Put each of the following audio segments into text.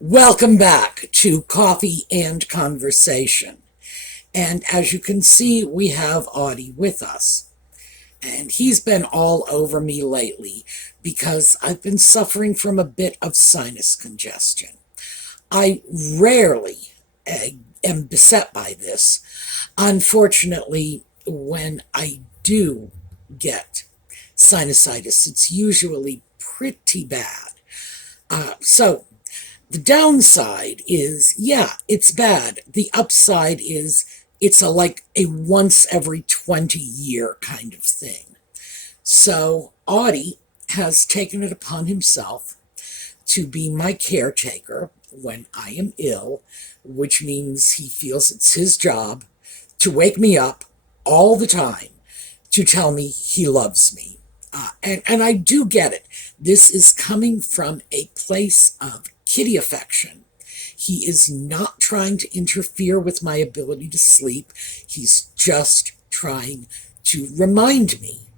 Welcome back to Coffee and Conversation. And as you can see, we have Audie with us. And he's been all over me lately because I've been suffering from a bit of sinus congestion. I rarely am beset by this. Unfortunately, when I do get sinusitis, it's usually pretty bad. So the downside is, yeah, it's bad. The upside is it's like a once every 20 year kind of thing. So Audie has taken it upon himself to be my caretaker when I am ill, which means he feels it's his job to wake me up all the time to tell me he loves me. And I do get it. This is coming from a place of kitty affection. He is not trying to interfere with my ability to sleep. He's just trying to remind me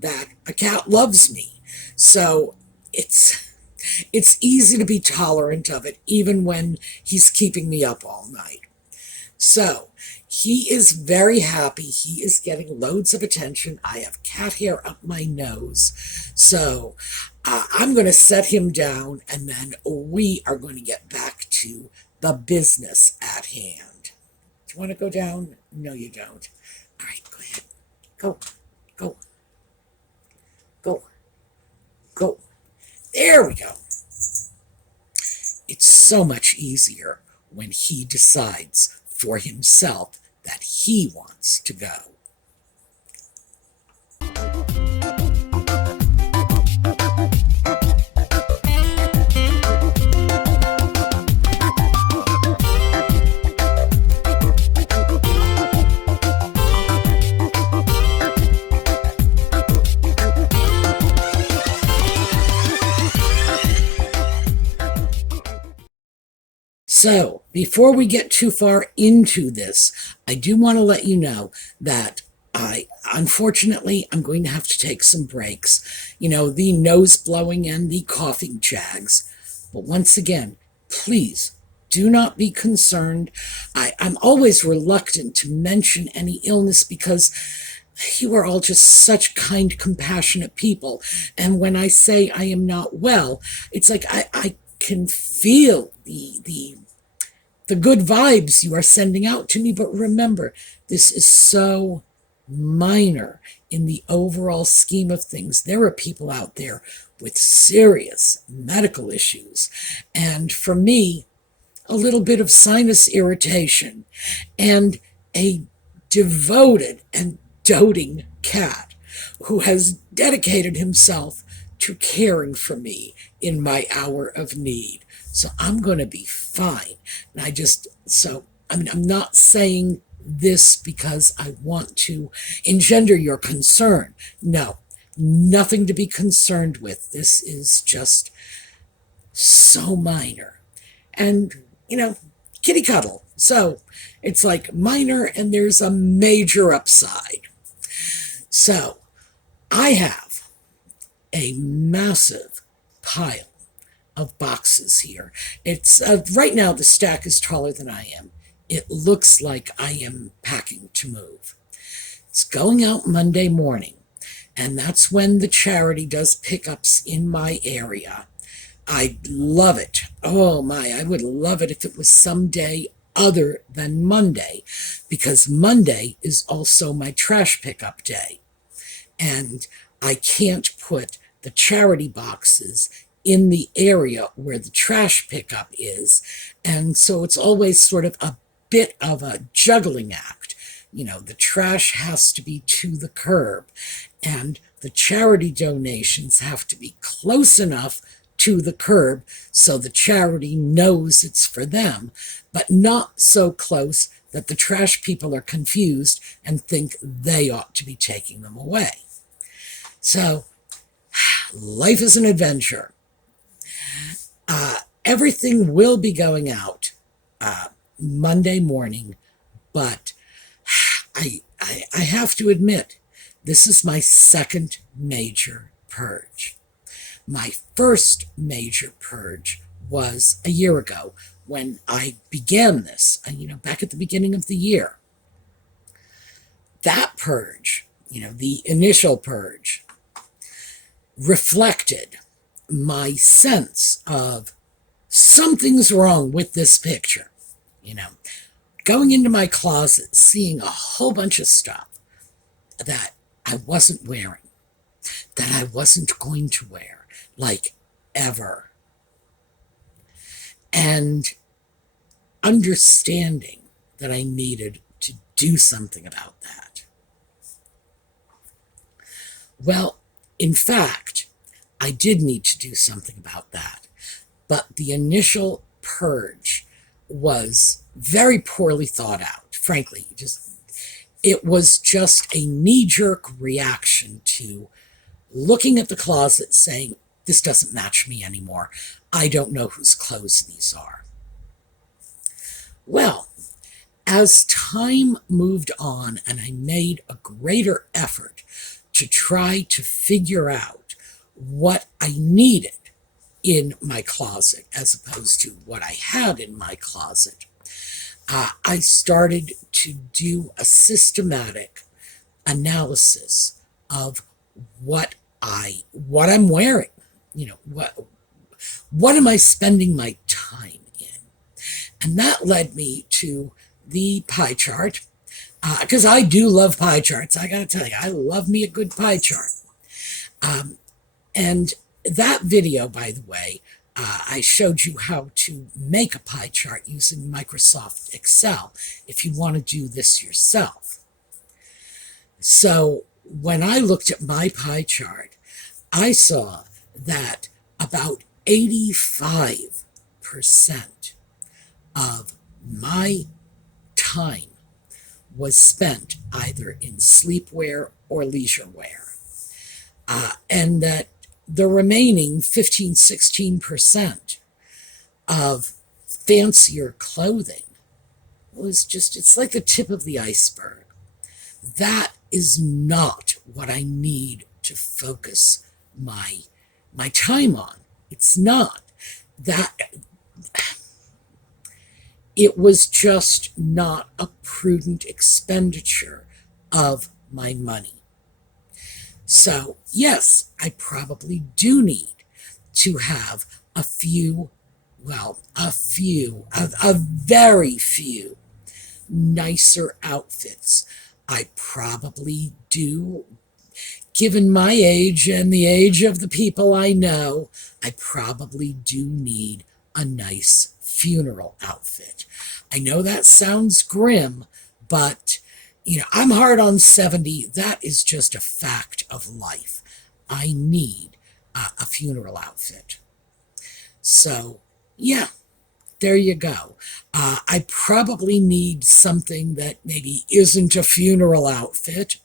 that a cat loves me. So it's easy to be tolerant of it, even when he's keeping me up all night. So he is very happy. He is getting loads of attention. I have cat hair up my nose. So I'm going to set him down, and then we are going to get back to the business at hand. Do you want to go down? No, you don't. All right, go ahead. Go, go, go, go. There we go. It's so much easier when he decides for himself that he wants to go. So, before we get too far into this, I do want to let you know that unfortunately, I'm going to have to take some breaks. You know, the nose blowing and the coughing jags. But once again, please do not be concerned. I'm always reluctant to mention any illness because you are all just such kind, compassionate people. And when I say I am not well, it's like I can feel the good vibes you are sending out to me. But remember, this is so minor in the overall scheme of things. There are people out there with serious medical issues. And for me, a little bit of sinus irritation and a devoted and doting cat who has dedicated himself to caring for me in my hour of need. So I'm going to be fine. And I'm not saying this because I want to engender your concern. No, nothing to be concerned with. This is just so minor. And, kitty cuddle. So it's like minor and there's a major upside. So I have a massive pile of boxes here. It's right now the stack is taller than I am. It looks like I am packing to move. It's going out Monday morning, and that's when the charity does pickups in my area. I love it. Oh my, I would love it if it was some day other than Monday, because Monday is also my trash pickup day. And I can't put the charity boxes in the area where the trash pickup is. And so it's always sort of a bit of a juggling act. The trash has to be to the curb, and the charity donations have to be close enough to the curb so the charity knows it's for them, but not so close that the trash people are confused and think they ought to be taking them away. So, life is an adventure. Everything will be going out Monday morning, but I have to admit, this is my second major purge. My first major purge was a year ago when I began this, back at the beginning of the year. That purge, the initial purge, reflected my sense of something's wrong with this picture. Going into my closet, seeing a whole bunch of stuff that I wasn't wearing, that I wasn't going to wear, like ever. And understanding that I needed to do something about that. Well, in fact, I did need to do something about that. But the initial purge was very poorly thought out, frankly. It was just a knee-jerk reaction to looking at the closet saying, this doesn't match me anymore. I don't know whose clothes these are. Well, as time moved on and I made a greater effort to try to figure out what I needed in my closet as opposed to what I had in my closet, I started to do a systematic analysis of what I'm wearing. What am I spending my time in? And that led me to the pie chart, because I do love pie charts. I gotta tell you, I love me a good pie chart. And that video, by the way, I showed you how to make a pie chart using Microsoft Excel if you want to do this yourself. So when I looked at my pie chart, I saw that about 85% of my time was spent either in sleepwear or leisure wear, and that the remaining 15-16% of fancier clothing was it's like the tip of the iceberg. That is not what I need to focus my time on. It's not. It was just not a prudent expenditure of my money. So, yes, I probably do need to have a very few nicer outfits. I probably do, given my age and the age of the people I know, I probably do need a nice funeral outfit. I know that sounds grim, but I'm hard on 70. That is just a fact of life. I need a funeral outfit. So, yeah, there you go. I probably need something that maybe isn't a funeral outfit.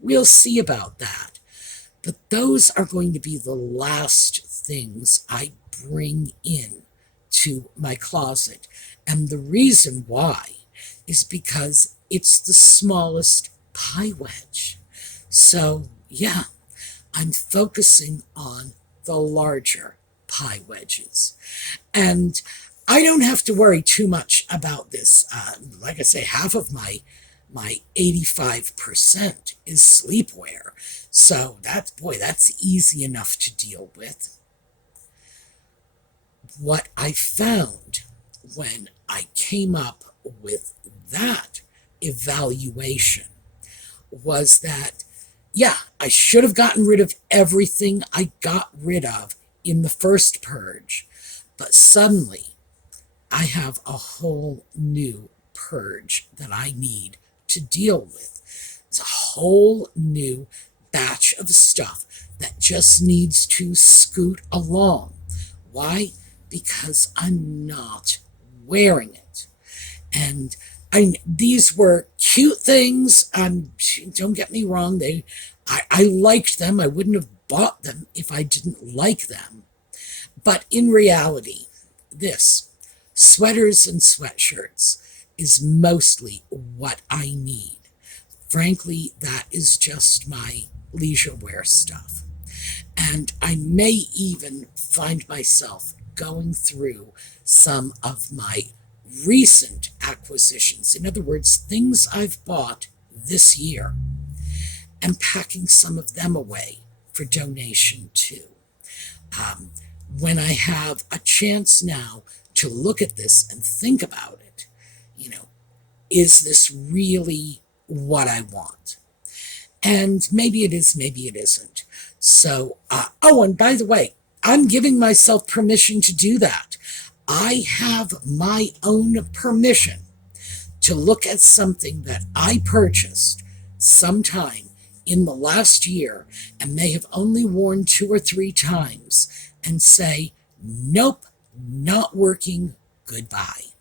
We'll see about that. But those are going to be the last things I bring in to my closet. And the reason why is because it's the smallest pie wedge. So, yeah, I'm focusing on the larger pie wedges. And I don't have to worry too much about this. Like I say, half of my 85% is sleepwear. So that's easy enough to deal with. What I found when I came up with that evaluation was that, yeah, I should have gotten rid of everything I got rid of in the first purge, but suddenly I have a whole new purge that I need to deal with. It's a whole new batch of stuff that just needs to scoot along. Why? Because I'm not wearing it. And these were cute things. Don't get me wrong. I liked them. I wouldn't have bought them if I didn't like them. But in reality, sweaters and sweatshirts, is mostly what I need. Frankly, that is just my leisure wear stuff. And I may even find myself going through some of my recent acquisitions. In other words, things I've bought this year, and packing some of them away for donation too. When I have a chance now to look at this and think about it, is this really what I want? And maybe it is, maybe it isn't. So, and by the way, I'm giving myself permission to do that. I have my own permission to look at something that I purchased sometime in the last year and may have only worn 2 or 3 times and say, nope, not working, goodbye.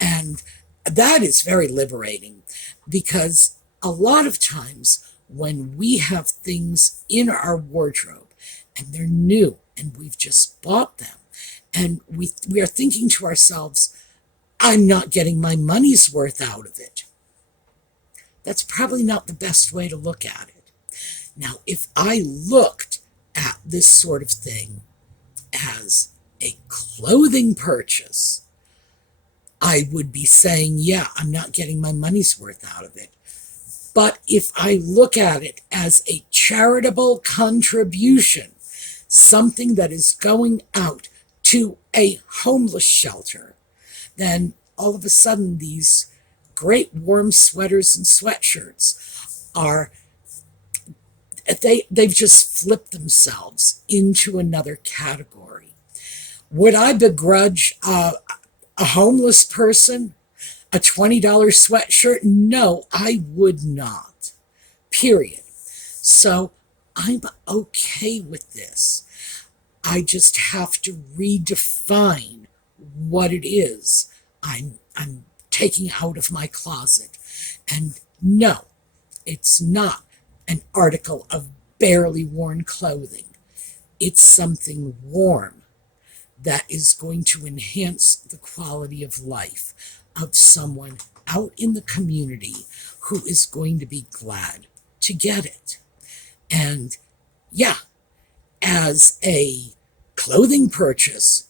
And that is very liberating, because a lot of times when we have things in our wardrobe and they're new and we've just bought them, and we are thinking to ourselves, I'm not getting my money's worth out of it. That's probably not the best way to look at it. Now, if I looked at this sort of thing as a clothing purchase, I would be saying, yeah, I'm not getting my money's worth out of it. But if I look at it as a charitable contribution, something that is going out to a homeless shelter, then all of a sudden these great warm sweaters and sweatshirts they've just flipped themselves into another category. Would I begrudge a homeless person a $20 sweatshirt? No, I would not. Period. So I'm okay with this. I just have to redefine what it is I'm taking out of my closet. And no, it's not an article of barely worn clothing. It's something warm that is going to enhance the quality of life of someone out in the community who is going to be glad to get it. And yeah, as a clothing purchase,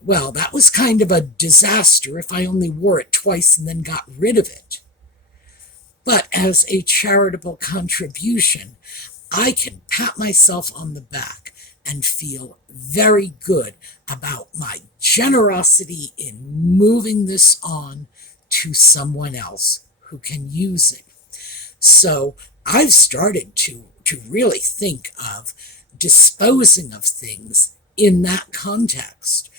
well, that was kind of a disaster if I only wore it twice and then got rid of it. But as a charitable contribution, I can pat myself on the back and feel very good about my generosity in moving this on to someone else who can use it. So I've started to really think of disposing of things in that context.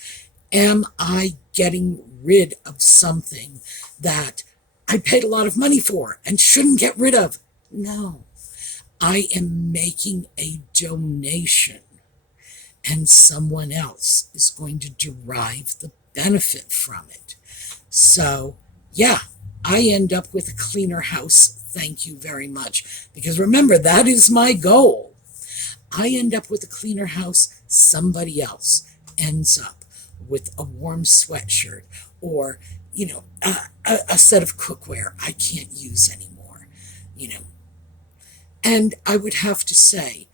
Am I getting rid of something that I paid a lot of money for and shouldn't get rid of? No. I am making a donation, and someone else is going to derive the benefit from it. So, yeah, I end up with a cleaner house. Thank you very much. Because remember, that is my goal. I end up with a cleaner house. Somebody else ends up with a warm sweatshirt or, a set of cookware I can't use anymore, And I would have to say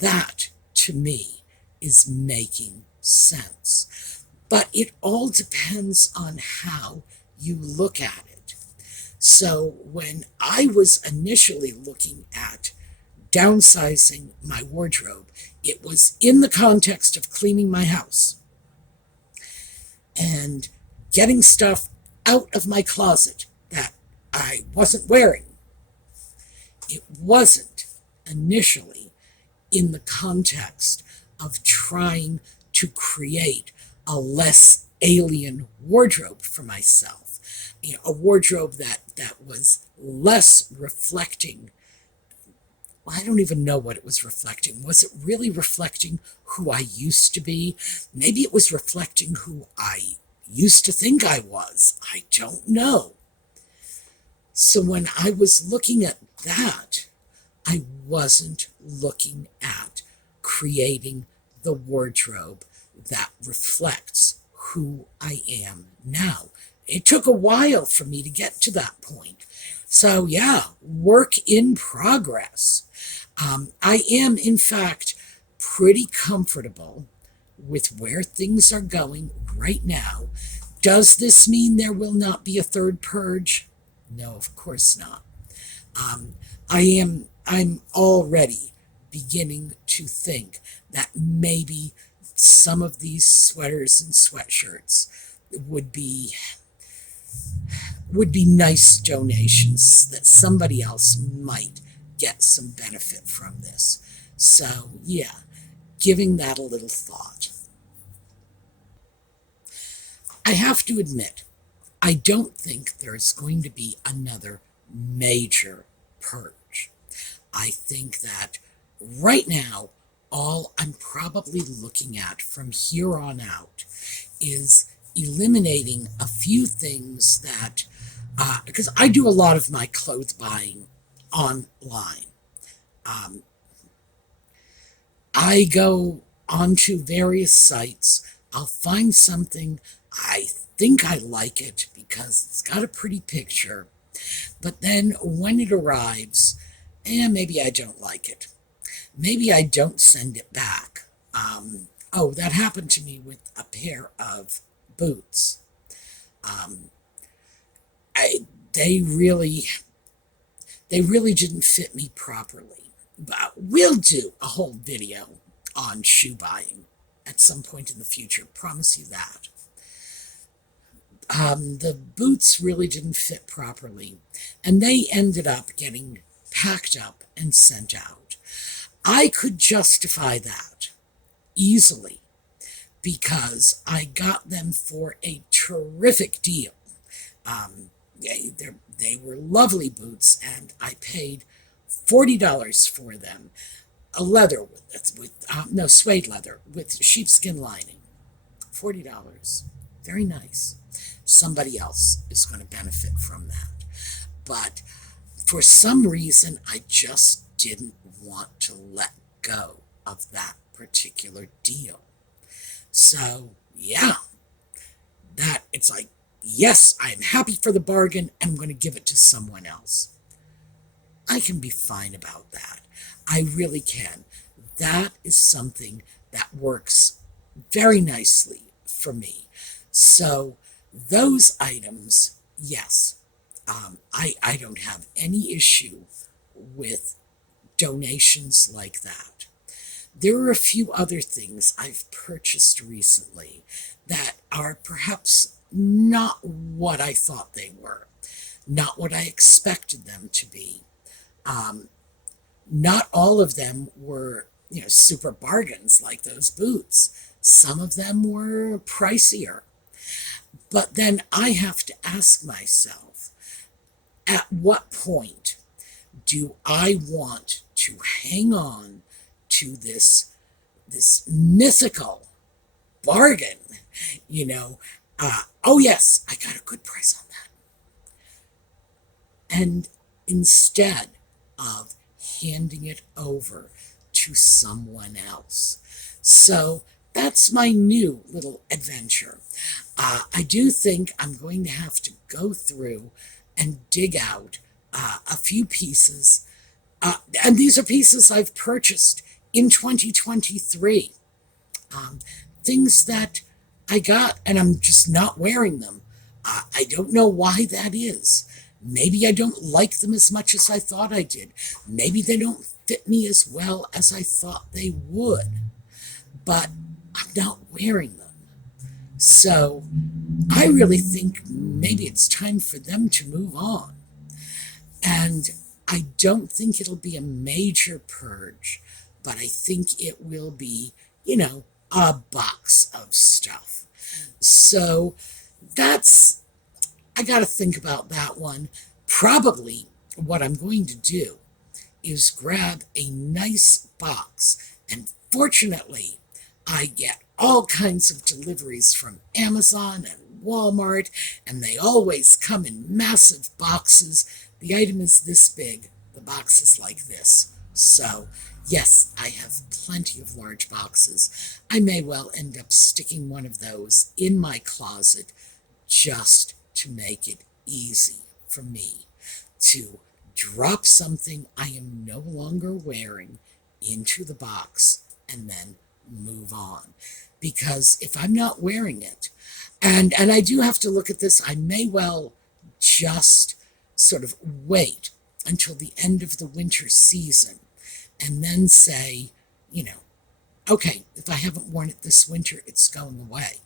that, to me, is making sense. But it all depends on how you look at it. So when I was initially looking at downsizing my wardrobe, it was in the context of cleaning my house and getting stuff out of my closet that I wasn't wearing. It wasn't initially in the context of trying to create a less alien wardrobe for myself. A wardrobe that was less reflecting. Well, I don't even know what it was reflecting. Was it really reflecting who I used to be? Maybe it was reflecting who I used to think I was. I don't know. So when I was looking at that, I wasn't looking at creating the wardrobe that reflects who I am now. It took a while for me to get to that point. So yeah, work in progress. I am, in fact, pretty comfortable with where things are going right now. Does this mean there will not be a third purge? No, of course not. I'm already beginning to think that maybe some of these sweaters and sweatshirts would be nice donations, that somebody else might get some benefit from this. So yeah, giving that a little thought. I have to admit, I don't think there's going to be another major purge. I think that right now, all I'm probably looking at from here on out is eliminating a few things that, because I do a lot of my clothes buying online. I go onto various sites, I'll find something, I think I like it because it's got a pretty picture, but then when it arrives, maybe I don't like it. Maybe I don't send it back. That happened to me with a pair of boots. Um, they really didn't fit me properly. But we'll do a whole video on shoe buying at some point in the future. Promise you that. The boots really didn't fit properly, and they ended up getting packed up and sent out. I could justify that easily because I got them for a terrific deal. They were lovely boots, and I paid $40 for them. A leather suede leather with sheepskin lining. $40. Very nice. Somebody else is going to benefit from that. But for some reason, I just didn't want to let go of that particular deal. So, yeah, that it's like, yes, I'm happy for the bargain, and I'm going to give it to someone else. I can be fine about that. I really can. That is something that works very nicely for me. So those items, yes, I don't have any issue with donations like that. There are a few other things I've purchased recently that are perhaps not what I thought they were, not what I expected them to be. Not all of them were, super bargains like those boots. Some of them were pricier. But then I have to ask myself, at what point do I want to hang on to this mythical bargain? Oh yes, I got a good price on that. And instead of handing it over to someone else. So that's my new little adventure. I do think I'm going to have to go through and dig out a few pieces. And these are pieces I've purchased in 2023. Things that I got and I'm just not wearing them. I don't know why that is. Maybe I don't like them as much as I thought I did. Maybe they don't fit me as well as I thought they would. But I'm not wearing them. So I really think maybe it's time for them to move on. And I don't think it'll be a major purge, but I think it will be, a box of stuff. So I got to think about that one. Probably what I'm going to do is grab a nice box. And fortunately, I get all kinds of deliveries from Amazon and Walmart, and they always come in massive boxes. The item is this big, the box is like this. So, yes, I have plenty of large boxes. I may well end up sticking one of those in my closet just to make it easy for me to drop something I am no longer wearing into the box and then move on. Because if I'm not wearing it, and I do have to look at this, I may well just sort of wait until the end of the winter season and then say, you know, okay, if I haven't worn it this winter, it's going away.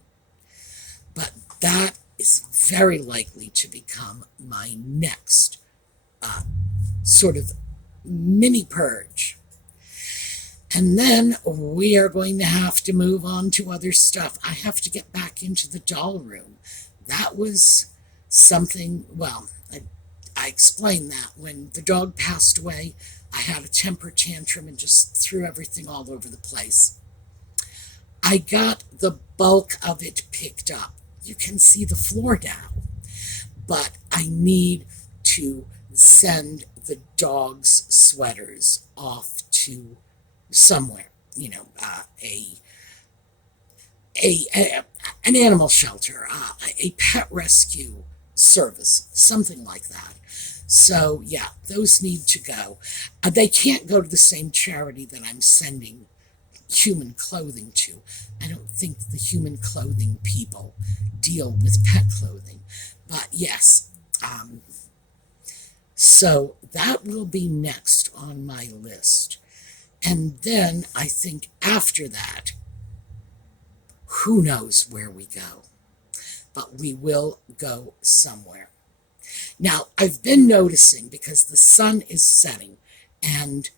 But that is very likely to become my next sort of mini purge. And then we are going to have to move on to other stuff. I have to get back into the doll room. That was something, well, I explained that when the dog passed away, I had a temper tantrum and just threw everything all over the place. I got the bulk of it picked up. You can see the floor now, but I need to send the dog's sweaters off to somewhere, you know, an animal shelter, a pet rescue service, something like that. So yeah, those need to go. They can't go to the same charity that I'm sending human clothing to. I don't think the human clothing people deal with pet clothing, but yes. So that will be next on my list. And then I think after that, who knows where we go, but we will go somewhere. Now, I've been noticing, because the sun is setting and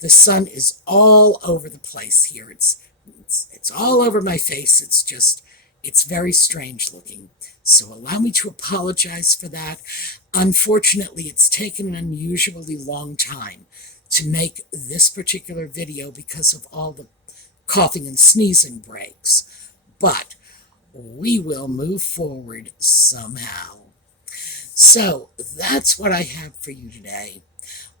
the sun is all over the place here. It's all over my face. It's very strange looking. So allow me to apologize for that. Unfortunately, it's taken an unusually long time to make this particular video because of all the coughing and sneezing breaks. But we will move forward somehow. So that's what I have for you today.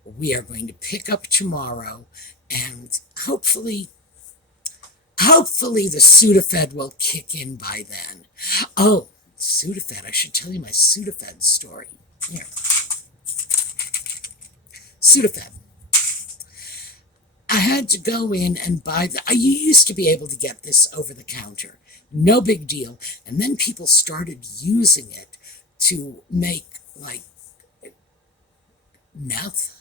We are going to pick up tomorrow, and hopefully the Sudafed will kick in by then. Oh, Sudafed, I should tell you my Sudafed story. Here. Sudafed. I had to go in and buy you used to be able to get this over the counter. No big deal. And then people started using it to make, like, meth.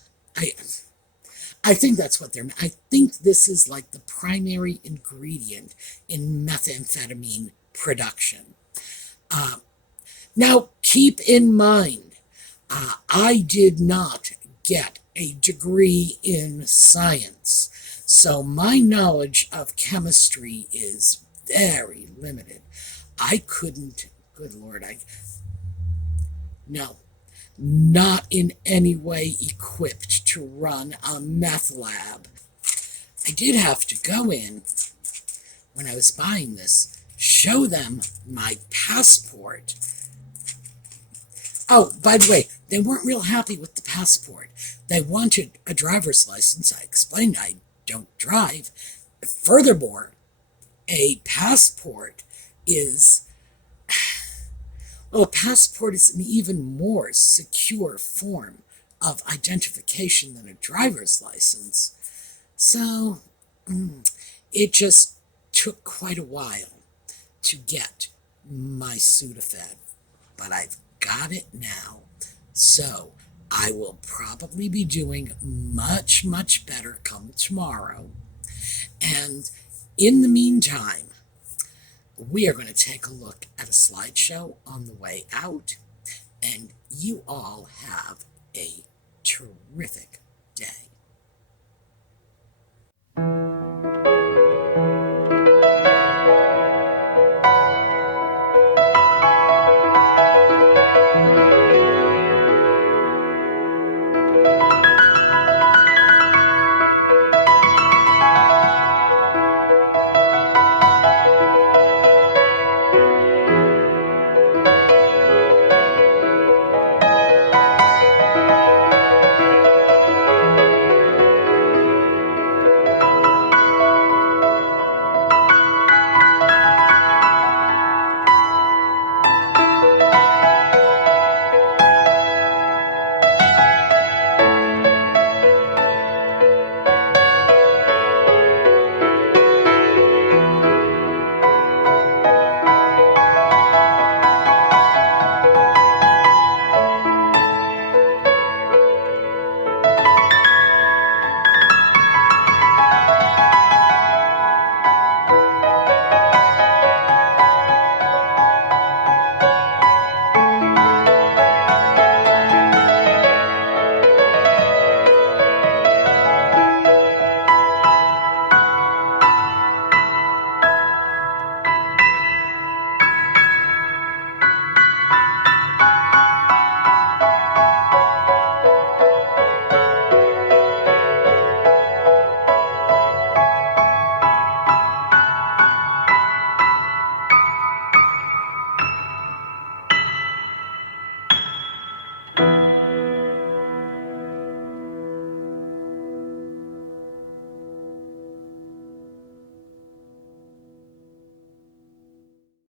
I think that's what I think this is like the primary ingredient in methamphetamine production. Now, keep in mind, I did not get a degree in science, so my knowledge of chemistry is very limited. I couldn't, good Lord, no, not in any way equipped to run a meth lab. I did have to go in, when I was buying this, show them my passport. Oh, by the way, they weren't real happy with the passport. They wanted a driver's license. I explained I don't drive. Furthermore, a passport is, well, a passport is an even more secure form of identification than a driver's license. So it just took quite a while to get my Sudafed, but I've got it now. So I will probably be doing much, much better come tomorrow. And in the meantime, we are going to take a look at a slideshow on the way out, and you all have a terrific day.